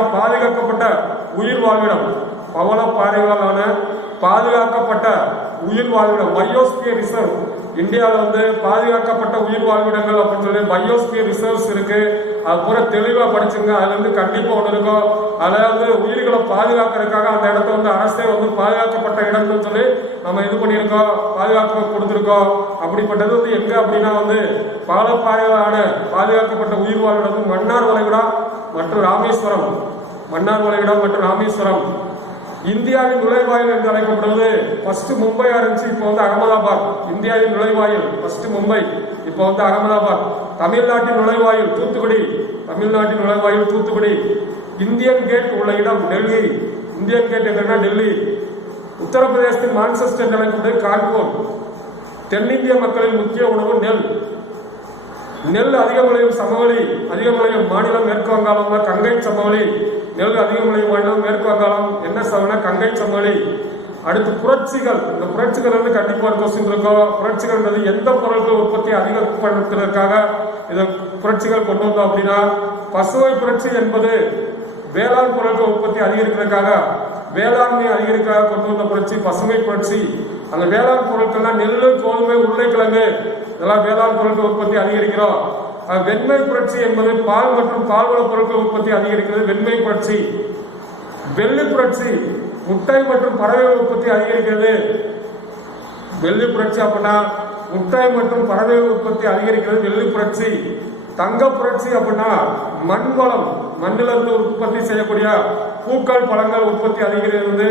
பாதுகாக்கப்பட்ட உயிர் வாழ்விடம் பயோஸ்பியர் ரிசர்வ். இந்தியாவில் வந்து பாதுகாக்கப்பட்ட உயிர் வாழ்விடங்கள் அப்படின்னு சொல்லி பயோஸ்பியர் ரிசர்வ்ஸ் இருக்கு. அது பூரா தெளிவா படிச்சுங்க. அதுல இருந்து கண்டிப்பா ஒன்று இருக்கும். அதுல வந்து உயிர்களை பாதுகாக்கிறதுக்காக அந்த இடத்த வந்து அரசே வந்து பாதுகாக்கப்பட்ட இடம்னு சொல்லி நம்ம இது பண்ணியிருக்கோம், பாதுகாப்பு கொடுத்துருக்கோம். அப்படிப்பட்டது வந்து எங்க அப்படின்னா வந்து பவளப்பாறைகளான பாதுகாக்கப்பட்ட உயிர் வாழ்விடம் மன்னார் வளைகுடா மற்றும் ராமேஸ்வரம். இந்தியாவின் நுழைவாயில் என்று அழைக்கப்படுவது ஃபர்ஸ்ட் மும்பையா இருந்துச்சு, இப்போ வந்து அகமதாபாத். இந்தியாவின் நுழைவாயில் ஃபர்ஸ்ட் மும்பை, இப்போ வந்து அகமதாபாத். தமிழ்நாட்டின் நுழைவாயில் தூத்துக்குடி. இந்தியன் கேட் உள்ள இடம் டெல்லி. இந்தியன் கேட் என்னன்னா டெல்லி. உத்தரப்பிரதேசத்தின் மான்செஸ்டர் என்று அழைக்கப்படுவது கான்பூர். தென்னிந்திய மக்களின் முக்கிய உணவு நெல் அதிகம் விளையும் சமவெளி, மாநிலம் மேற்கு வங்காளம், கங்கை சமவெளி. நெல் அதிகம் விளையும் மாநிலம் மேற்கு வங்காளம். என்ன சமவெளி? கங்கை சமவெளி. அடுத்து புரட்சிகள். இந்த புரட்சிகள் வந்து கண்டிப்பா ஒரு கொஸ்டின் இருக்கும். புரட்சிகள் எந்த பொருட்கள் உற்பத்தி அதிகப்படுத்துவதற்காக இதை புரட்சிகள் கொண்டு வந்தோம் அப்படின்னா பசுமை புரட்சி என்பது வேளாண் பொருட்கள் உற்பத்தி அதிகரிக்கிறதுக்காக, வேளாண்மை அதிகரிக்காக கொண்டு வந்த புரட்சி பசுமை புரட்சி. அந்த வேளாண் பொருட்கள்லாம் நெல், கோதுமை, உருளைக்கிழங்கு இதெல்லாம் வேளாண் பொருட்கள் உற்பத்தி அதிகரிக்கிறோம். வெண்மை புரட்சி என்பது பால் மற்றும் பால்வள பொருட்கள் உற்பத்தி அதிகரிக்கிறது, வெண்மை புரட்சி. வெள்ளி புரட்சி முட்டை மற்றும் பறவைகள் உற்பத்தி அதிகரிக்கிறது. வெள்ளி புரட்சி அப்படின்னா முட்டை மற்றும் பறவைகள் உற்பத்தி அதிகரிக்கிறது, வெள்ளி புரட்சி. தங்க புரட்சி அப்படின்னா மண்வளம், மண்ணிலிருந்து உற்பத்தி செய்யக்கூடிய பூக்கள், பழங்கள் உற்பத்தி அதிகரிக்கிறது,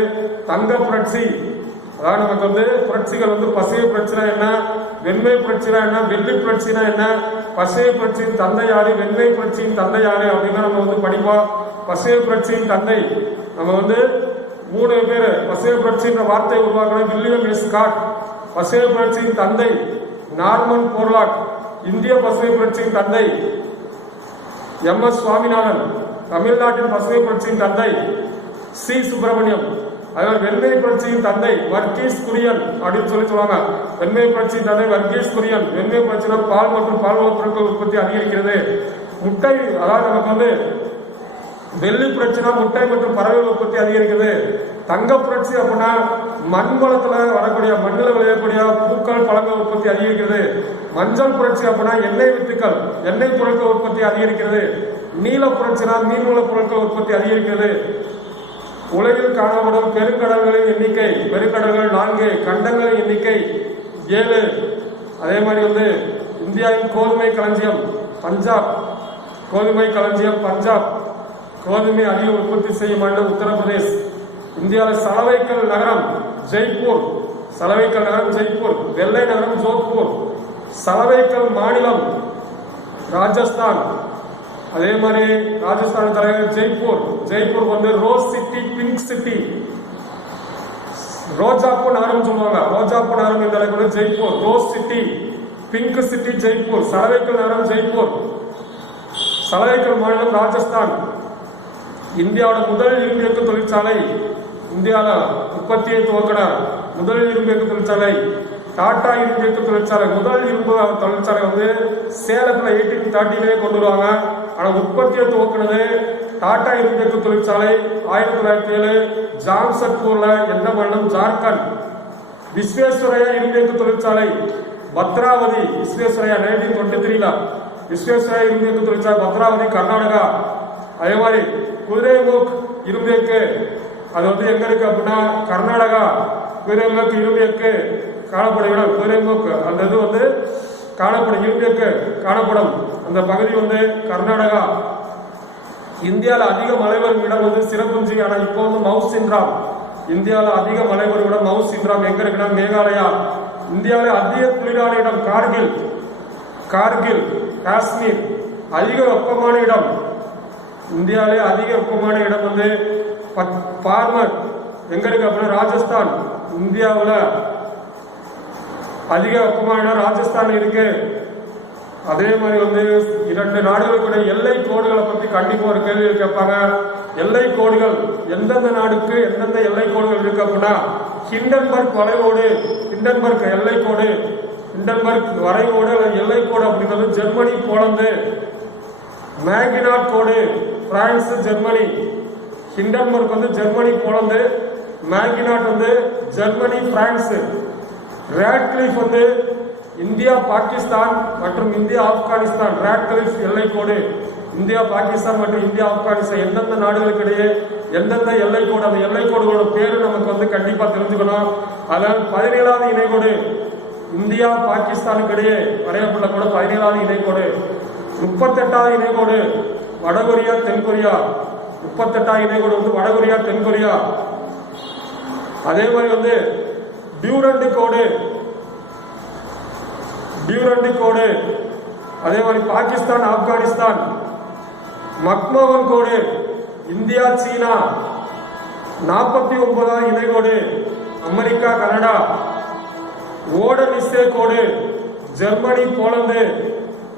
தங்க புரட்சி. அதாவது நமக்கு வந்து புரட்சிகள் வந்து பசுமை புரட்சினா என்ன, வெண்மை புரட்சினா என்ன, வெள்ளி புரட்சினா என்ன, பசுமை புரட்சியின் தந்தை யாரு, வெண்மை புரட்சியின் தந்தை யாரு அப்படின்னு நம்ம வந்து படிப்போம். பசுமை புரட்சியின் தந்தை நம்ம வந்து 3 பேர் பசுமை புரட்சின்ற வார்த்தை உருவாக்கணும். வில்லியம் எஸ் ஸ்காட் பசுமை புரட்சியின் தந்தை, நார்மன் போர்லாக் இந்திய பசுமை புரட்சியின் தந்தை, MS சுவாமிநாதன் தமிழ்நாட்டின் பசுமை புரட்சியின் தந்தை, C சுப்பிரமணியம். அதாவது வெண்மை புரட்சியின் தந்தை வர்கீஸ் குரியன் அப்படின்னு சொல்லுவாங்க. வெண்மை புரட்சியின் தந்தை வர்கீஸ் குரியன். வெண்மை புரட்சினா பால் மற்றும் பால்வள பொருட்கள் உற்பத்தி அதிகரிக்கிறது. முட்டை, அதாவது நமக்கு வந்து வெள்ளி புரட்சினா முட்டை மற்றும் பறவைகள் உற்பத்தி அதிகரிக்கிறது. தங்க புரட்சி அப்படின்னா மண் வளத்துல வரக்கூடிய, மண்ணில் விளையக்கூடிய பூக்கள், பழங்கள் உற்பத்தி அதிகரிக்கிறது. மஞ்சள் புரட்சி அப்படின்னா எண்ணெய் வித்துக்கள், எண்ணெய் பொருட்கள் உற்பத்தி அதிகரிக்கிறது. நீல புரட்சினா மீன்வள பொருட்கள் உற்பத்தி அதிகரிக்கிறது. உலகில் காணப்படும் பெருங்கடல்களின் எண்ணிக்கை, பெருங்கடல்கள் 4, கண்டங்களின் எண்ணிக்கை 7. அதே மாதிரி வந்து இந்தியாவின் கோதுமை களஞ்சியம் பஞ்சாப், கோதுமை அதிக உற்பத்தி செய்யும் மாநிலம் உத்தரப்பிரதேஷ். இந்தியாவில் சலவைக்கல் நகரம் ஜெய்ப்பூர், சலவைக்கல் நகரம் ஜெய்ப்பூர். வெள்ளை நகரம் ஜோத்பூர். சலவைக்கல் மாநிலம் ராஜஸ்தான். அதே மாதிரி ராஜஸ்தான் தலைநகர் ஜெய்ப்பூர். ஜெய்ப்பூர் வந்து ரோஸ் சிட்டி, பிங்க் சிட்டி, ரோஜாப்பூ நகரம் சொல்லுவாங்க. ரோஜாப்பூ நகரம் என்ற அழைப்பு Jaipur. Rose city, pink city Jaipur. சலவைக்கல் நகரம் ஜெய்ப்பூர். சலவைக்கல் மாநிலம் ராஜஸ்தான். இந்தியாவோட முதல் இரும்பு தொழிற்சாலை, இந்தியாவில் உற்பத்தியை துவக்கின முதல் இரும்பு தொழிற்சாலை டாடா இரும்பு தொழிற்சாலை. முதல் இரும்பு தொழிற்சாலை வந்து சேலத்துல 1830 கொண்டு வருவாங்க. ஆனா உற்பத்தியை துவக்கினது டாடா இரும்பு தொழிற்சாலை 1907 ஜாம்ஷெட்பூர்ல. எந்த மாநிலம்? ஜார்க்கண்ட். விஸ்வேஸ்வரய்யா இரும்பு தொழிற்சாலை பத்ராவதி. விஸ்வேஸ்வரய்யா 1923 விஸ்வேஸ்வரய்யா இரும்பு தொழிற்சாலை பத்ராவதி, கர்நாடகா. அதே மாதிரி குதிரைமுக் இரும்பு, அது வந்து எங்க இருக்கு அப்படின்னா கர்நாடகா. குதிரைமுக் இரும்பு காணப்படும் இடம் குதிரைமுக், அந்த இது வந்து காணப்படும் இரும்பு காணப்படும் அந்த பகுதி வந்து கர்நாடகா. இந்தியாவில் அதிக மழை வரும் இடம் வந்து சிறப்புஞ்சி. ஆனா இப்போ வந்து மவுஸ் சின்ராம். இந்தியாவில் அதிக மழை வரும் இடம் மவுஸ் சின்ராம் எங்க இருக்குன்னா மேகாலயா. இந்தியாவில் அதிக குளிரான இடம் கார்கில். கார்கில் காஷ்மீர். அதிக வெப்பமான இடம் இந்தியாவிலே அதிக வெப்பமான இடம் வந்து பார்மர் எங்க இருக்கு அப்படின்னா ராஜஸ்தான். இந்தியாவில் அதிக வெப்பமான இடம் ராஜஸ்தான் இருக்கு. அதே மாதிரி வந்து 2 நாடுகளுக்குடைய எல்லை கோடுகளை பத்தி கண்டிப்பா ஒரு கேள்வி கேட்பாங்க. எல்லை கோடுகள் எந்தெந்த நாடுக்கு எந்தெந்த எல்லை கோடுகள் இருக்கு அப்படின்னா ஹிண்டன்பர்க் வளைவோடு, ஹிண்டன்பர்க் எல்லை கோடு, ஹிண்டன்பர்க் வரைவோடு எல்லை கோடு அப்படின்றது ஜெர்மனி, போலந்து. மேகினாட் கோடு பிரான்ஸ், ஜெர்மனி. ஹிண்டன்பர்க் வந்து ஜெர்மனி, போலந்து. மேகினாட் வந்து ஜெர்மனி, பிரான்ஸ். ரேட்கிளிஃப் வந்து இந்தியா, பாகிஸ்தான் மற்றும் இந்தியா, ஆப்கானிஸ்தான். ரேட்கிளிஃப் எல்லை கோடு இந்தியா, பாகிஸ்தான் மற்றும் இந்தியா, ஆப்கானிஸ்தான். எந்தெந்த நாடுகளுக்கு இடையே எந்தெந்த எல்லை கோடு, அந்த எல்லை கோடுகளோட பேரு நமக்கு வந்து கண்டிப்பா தெரிஞ்சுக்கணும். அதாவது 17வது இணைக்கோடு இந்தியா, பாகிஸ்தானுக்கு இடையே வரையப்பட்ட கூட 17வது இணைக்கோடு. 38வது இணைக்கோடு வடகொரியா, தென்கொரியா. 38வது இணைக்கோடு வந்து வடகொரியா, தென்கொரியா. அதே மாதிரி வந்து டியூரண்ட் கோடு, டியூரண்ட் கோடு. அதே மாதிரி பாகிஸ்தான், ஆப்கானிஸ்தான். மக்மோகன் கோடு இந்தியா, சீனா. 49வது இணைக்கோடு அமெரிக்கா, கனடா. ஓடனிசே கோடு Germany, Poland.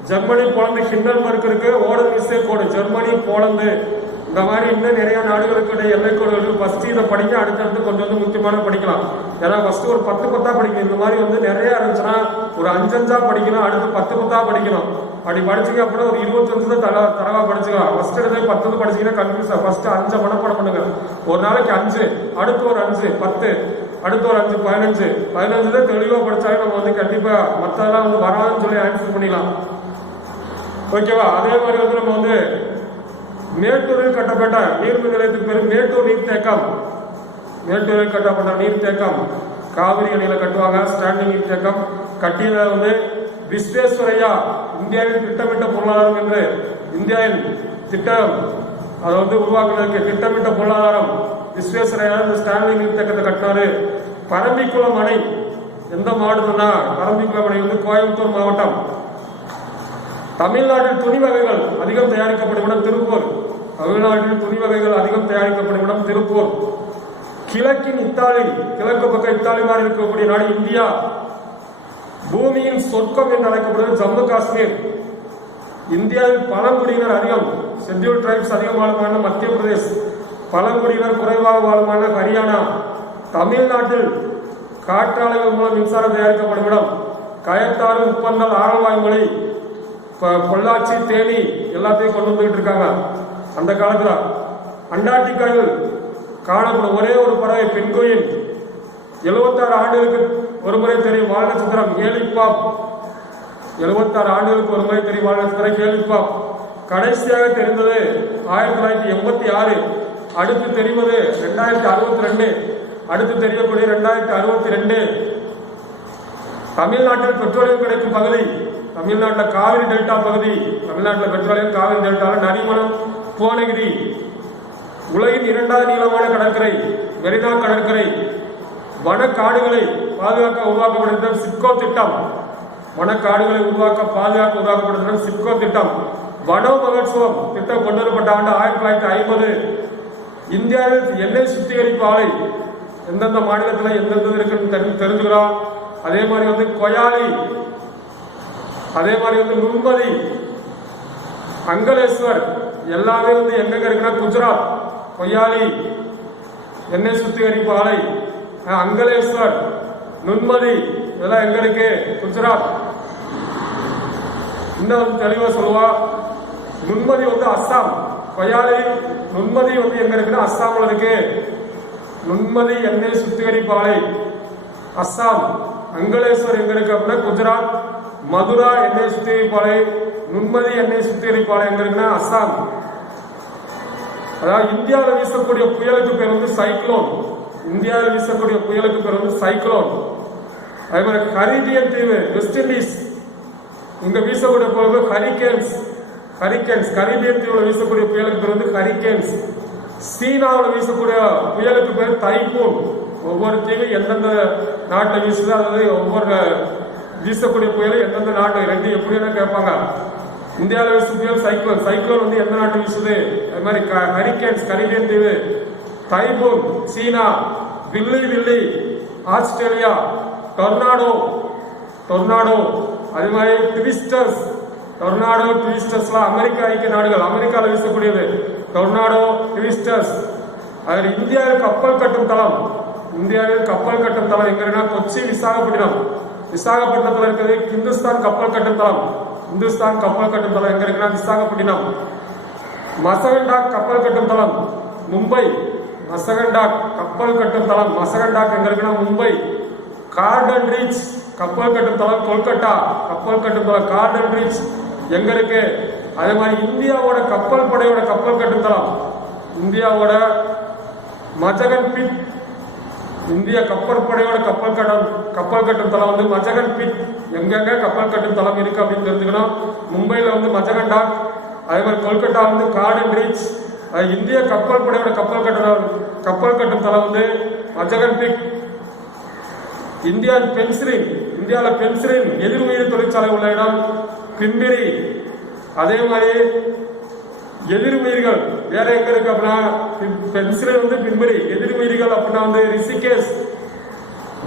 Germany, Poland Hindenburg இருக்கு. ஓடனிசே கோடு ஜெர்மனி, போலந்து. இந்த மாதிரி இன்னும் நிறைய நாடுகளுக்கு எல்லை கோடுகள். ஃபர்ஸ்ட் இதை படிக்க, அடுத்தடுத்து கொஞ்சம் வந்து முக்கியமான படிக்கலாம். ஏன்னா ஃபர்ஸ்ட் ஒரு 10 படிக்கணும். இந்த மாதிரி வந்து நிறைய இருந்துச்சுன்னா ஒரு 5 படிக்கணும், அடுத்து 10 படிக்கணும். அப்படி படிச்சீங்க அப்படின்னா ஒரு 25 தரவா படிச்சுக்கலாம். ஃபர்ஸ்ட் எடுத்து 10 படிச்சீங்கன்னா கன்ஃபியூஸ். ஃபர்ஸ்ட் 5 மனப்பாடம் பண்ணுங்க. ஒரு நாளைக்கு 5, அடுத்து ஒரு 5, 10, அடுத்து ஒரு 5, 15. 15 தெளிவா படிச்சாலே நம்ம வந்து கண்டிப்பா மற்றதெல்லாம் வந்து வராதுன்னு சொல்லி ஆன்சர் பண்ணிடலாம். ஓகேவா? அதே மாதிரி வந்து நம்ம வந்து மேட்டூரில் கட்டப்பட்ட நீர்மின் நிலையத்துக்கு பேர் மேட்டூர் நீர்த்தேக்கம். மேட்டூரில் கட்டப்பட்ட நீர்த்தேக்கம் காவிரி அணையில கட்டுவாங்க. ஸ்டாண்டிங் நீர்த்தேக்கம் கட்டியத வந்து விஸ்வேஸ்வரய்யா இந்தியாவின் திட்டமிட்ட பொருளாதாரம் என்று இந்தியாவின் திட்டம் அதை வந்து உருவாக்குறதுக்கு திட்டமிட்ட பொருளாதாரம் விஸ்வேஸ்வரய்யா இந்த ஸ்டாண்டிங் நீர்த்தேக்கத்தை கட்டினாரு. பரம்பிக்குளம் அணை எந்த மாவட்டம்னா பரம்பிக்குளம் அணை வந்து கோயம்புத்தூர் மாவட்டம். தமிழ்நாட்டில் துணி வகைகள் அதிகம் தயாரிக்கப்படும் இடம் திருப்பூர். தமிழ்நாட்டில் துணி வகைகள் அதிகம் தயாரிக்கப்படும் இடம் திருப்பூர். கிழக்கின் இத்தாலி, கிழக்கு பக்கம் இத்தாலி மாதிரி இருக்கக்கூடிய நாடு இந்தியா. பூமியின் சொர்க்கம் என்று அழைக்கப்படுவது ஜம்மு காஷ்மீர். இந்தியாவில் பழங்குடியினர் அதிகம், ஷெட்யூல் டிரைப்ஸ் அதிகம் வாழுமான மத்திய பிரதேஷ். பழங்குடியினர் குறைவாக வாழுமான ஹரியானா. தமிழ்நாட்டில் காற்றாலைகள் மூலம் மின்சாரம் தயாரிக்கப்படும் இடம் கயத்தாறு, முப்பந்தல், ஆரல்வாய்மொழி, பொள்ளாச்சி, தேனி எல்லாத்தையும் கொண்டு வந்துகிட்டு இருக்காங்க. அந்த காலத்துல அண்டார்டிகாவில் காணப்படும் ஒரே ஒரு பறவை பென்குயின். 76 ஆண்டுகளுக்கு ஒரு முறை தெரியும் வால் நட்சத்திரம் ஹேலிபாப். 76 ஆண்டுகளுக்கு ஒரு முறை தெரியும் வால் நட்சத்திரம் ஹேலிபாப். கடைசியாக தெரிந்தது 1986. அடுத்து தெரிவது 2062. அடுத்து தெரியக்கூடிய 2062. தமிழ்நாட்டில் பெட்ரோலியம் கிடைக்கும் பகுதி தமிழ்நாட்டில் காவிரி டெல்டா பகுதி. தமிழ்நாட்டில் பெட்ரோலியம் காவிரி டெல்டா. நரிமணம், புவனகிரி. உலகின் 2வது நீளமான கடற்கரை மெரினா கடற்கரை, வனக்காடுகளை பாதுகாக்க உருவாக்கப்பட்ட சிப்கோ திட்டம், வனக்காடுகளை பாதுகாக்க உருவாக்கப்பட்ட சிப்கோ திட்டம், வனோ மகோத்சவம் திட்டம் கொண்டு வரப்பட்ட ஆண்டு 1950. இந்தியாவில் எண்ணெய் சுத்திகரிப்பு ஆலை எந்தெந்த மாநிலத்தில் எந்தெந்த இருக்குன்னு தெரிஞ்சுக்கிறோம். அதே மாதிரி கொயாலி, அதே மாதிரி நுண்மதி, அங்கலேஸ்வர் எல்லாமே எங்க இருக்குன்னா குஜராத். கொயாலி எண்ணெய் சுத்திகரிப்பு ஆலை, அங்கலேஸ்வர், நுண்மதி இதெல்லாம் எங்க இருக்கு? குஜராத். இன்னும் தெளிவா சொல்லுவா, நுண்மதி அஸ்ஸாம். கொயாலி நுண்மதி எங்க இருக்குன்னா அஸ்ஸாம்ல இருக்கு. நுண்மதி எண்ணெய் சுத்திகரிப்பு ஆலை அஸ்ஸாம். அங்கலேஸ்வர் எங்க இருக்கு அப்படின்னா குஜராத். மதுரா எண்ணெய் சுத்திகரிப்பு ஆலை, நுண்மதி எண்ணெய் சுத்திகரிப்பு ஆலை எங்க இருக்குன்னா அஸ்ஸாம். அதாவது இந்தியாவில் வீசக்கூடிய புயலுக்கு பேர் சைக்ளோன். இந்தியாவில் வீசக்கூடிய புயலுக்கு பேர் சைக்ளோன். அதே மாதிரி கரீபியன் தீவு, வெஸ்ட் இண்டீஸ், இங்க வீசக்கூடிய புயல் ஹரிகேன்ஸ். ஹரிகேன்ஸ் கரீபியன் தீவுல வீசக்கூடிய புயலுக்கு பேர் ஹரிகேன்ஸ். சீனாவில் வீசக்கூடிய புயலுக்கு பேர் தைப்பூன். ஒவ்வொரு தீவும் எந்தெந்த நாட்டை வீசுது, அதாவது ஒவ்வொரு வீசக்கூடிய புயல் எந்தெந்த நாட்டு ரெண்டு எப்படின்னு கேட்பாங்க. இந்தியாவில் வீசும் புயல் சைக்ளோன். சைக்ளோன் எந்த நாட்டு வீசுது? அது மாதிரி ஹரிகேன்ஸ் கரீபியன் தீவு, தைபூன் சீனா, வில்லி ஆஸ்திரேலியா, டொர்னாடோ அது மாதிரி ட்விஸ்டர்ஸ். டொர்னாடோ ட்விஸ்டர்ஸ்லாம் அமெரிக்கா ஐக்கிய நாடுகள், அமெரிக்காவில் வீசக்கூடியது டொர்னாடோ ட்விஸ்டர்ஸ். அதில் இந்தியாவில் கப்பல் கட்டும் தளம், இந்தியாவில் கப்பல் கட்டும் தளம் எங்க இருக்குன்னா கொச்சி, விசாகப்பட்டினம். விசாகப்பட்டினத்தில் இருக்கிறது இந்துஸ்தான் கப்பல் கட்டும் தளம். இந்துஸ்தான் கப்பல் கட்டும் தளம் எங்க இருக்குன்னா விசாகப்பட்டினம். மசகண்டாக் கப்பல் கட்டும் தளம் மும்பை. மசகண்டாக் கப்பல் கட்டும் தளம் மசகண்டாக் எங்க இருக்குன்னா மும்பை. கார்டன் ரீச் கப்பல் கட்டும் தளம் கொல்கட்டா. கப்பல் கட்டும் தளம் கார்டன் ரீச் எங்க இருக்கு? அதே மாதிரி இந்தியாவோட கப்பல் படையோட கப்பல் கட்டும் தளம், இந்தியாவோட மஜகன் பிட். இந்திய கப்பற்படையோட கப்பல் கட்டும் தளம் மஜகன் பிட். எங்கெங்க கப்பல் கட்டும் தளம் இருக்கு அப்படின்னு தெரிஞ்சுக்கணும். மும்பையில மஜகண்டாக், அதே மாதிரி கொல்கட்டா கார்டன் ரீச். இந்திய கப்பல் படையோட கப்பல் கட்டும் தளம் மஜகன் பிட். இந்தியாவில் பென்சிலின் எதிர்உயிரி தொழிற்சாலை உள்ள இடம் பிம்பிரி. அதே மாதிரி எதிர்உயிர்கள் வேற எங்க இருக்கு அப்படின்னா பென்சிலின் பிம்பிரி. எதிர்உயிரிகள் அப்படின்னா ரிஷிகேஷ்.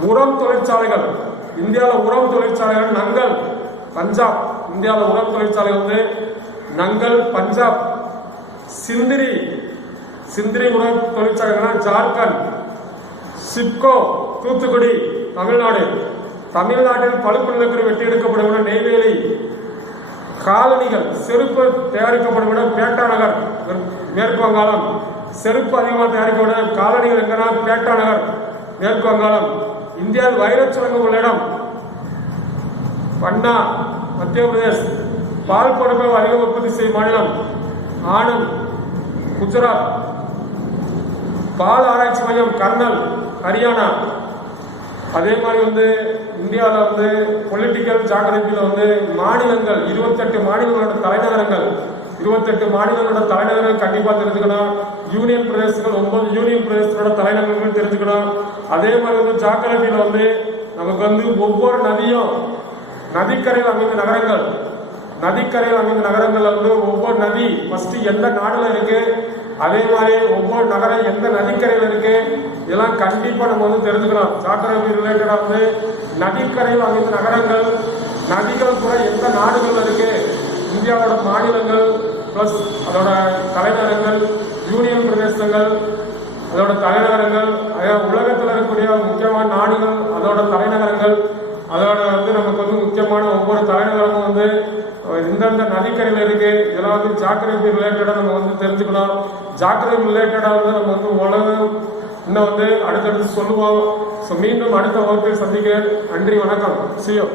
உரம் தொழிற்சாலைகள், இந்தியாவில் உரம் தொழிற்சாலைகள் நங்கல், பஞ்சாப். இந்தியாவில் உரம் தொழிற்சாலை நங்கல், பஞ்சாப். சிந்திரி உரம் தொழிற்சாலைகள் ஜார்க்கண்ட். சிப்கோ தூத்துக்குடி, தமிழ்நாடு. தமிழ்நாட்டில் பழுப்பு நிலக்கரி வெட்டி எடுக்கப்படும் நெய்வேலி. காலனிகள், செருப்பு தயாரிக்கப்படும் இடம் பேட்டா நகர், மேற்கு வங்காளம். செருப்பு அதிகமாக தயாரிக்கப்படும் காலனிகள் எங்கன்னா பேட்டா நகர், மேற்கு வங்காளம். இந்தியாவில் வைரச்சுரங்கம் உள்ள இடம் பட்னா, மத்திய பிரதேஷ். பால் பொருட்கள் அதிக உற்பத்தி செய்யும் மாநிலம் ஆனந்த், குஜராத். பால் ஆராய்ச்சி மையம் கர்னல், ஹரியானா. அதே மாதிரி இந்தியாவில் பொலிட்டிக்கல் ஜாகிரபியில் மாநிலங்கள் 28 மாநிலங்களோட தலைநகரங்கள், 28 மாநிலங்களோட தலைநகரங்கள் கண்டிப்பாக தெரிஞ்சுக்கணும். யூனியன் பிரதேசங்கள் 9 யூனியன் பிரதேசங்களோட தலைநகரங்கள் தெரிஞ்சுக்கணும். அதே மாதிரி ஜாகிரபியில் நமக்கு ஒவ்வொரு நதியும் நதிக்கரையில் அமைந்த நகரங்கள், நதிக்கரையில் அமைந்த நகரங்கள்ல ஒவ்வொரு நதி ஃபர்ஸ்ட் எந்த நாடுல இருக்கு, அதே மாதிரி ஒவ்வொரு நகரம் எந்த நதிக்கரையில் இருக்கு, இதெல்லாம் கண்டிப்பா நம்ம தெரிஞ்சுக்கணும். ஜாகிரபி ரிலேட்டடா நதிக்கரையில் அமைந்த நகரங்கள், நதிகள் கூட எந்த நாடுகள் இருக்கு, இந்தியாவோட மாநிலங்கள் பிளஸ் அதோட தலைநகரங்கள், யூனியன் பிரதேசங்கள் அதோட தலைநகரங்கள், உலகத்தில் இருக்கக்கூடிய முக்கியமான நாடுகள் அதோட தலைநகரங்கள், அதோட நமக்கு முக்கியமான ஒவ்வொரு தலைநகரமும் இந்தந்த நதிக்கரையில் இருக்கு. இதெல்லாம் ஜாகிரபி ரிலேட்டடா நம்ம தெரிஞ்சுக்கணும். ஜாகிரபி ரிலேட்டடா நம்ம உலகம் இன்னும் அடுத்தடுத்து சொல்லுவோம். மீண்டும் அடுத்த வகுப்பில் சந்திக்கிறேன். நன்றி, வணக்கம். See you.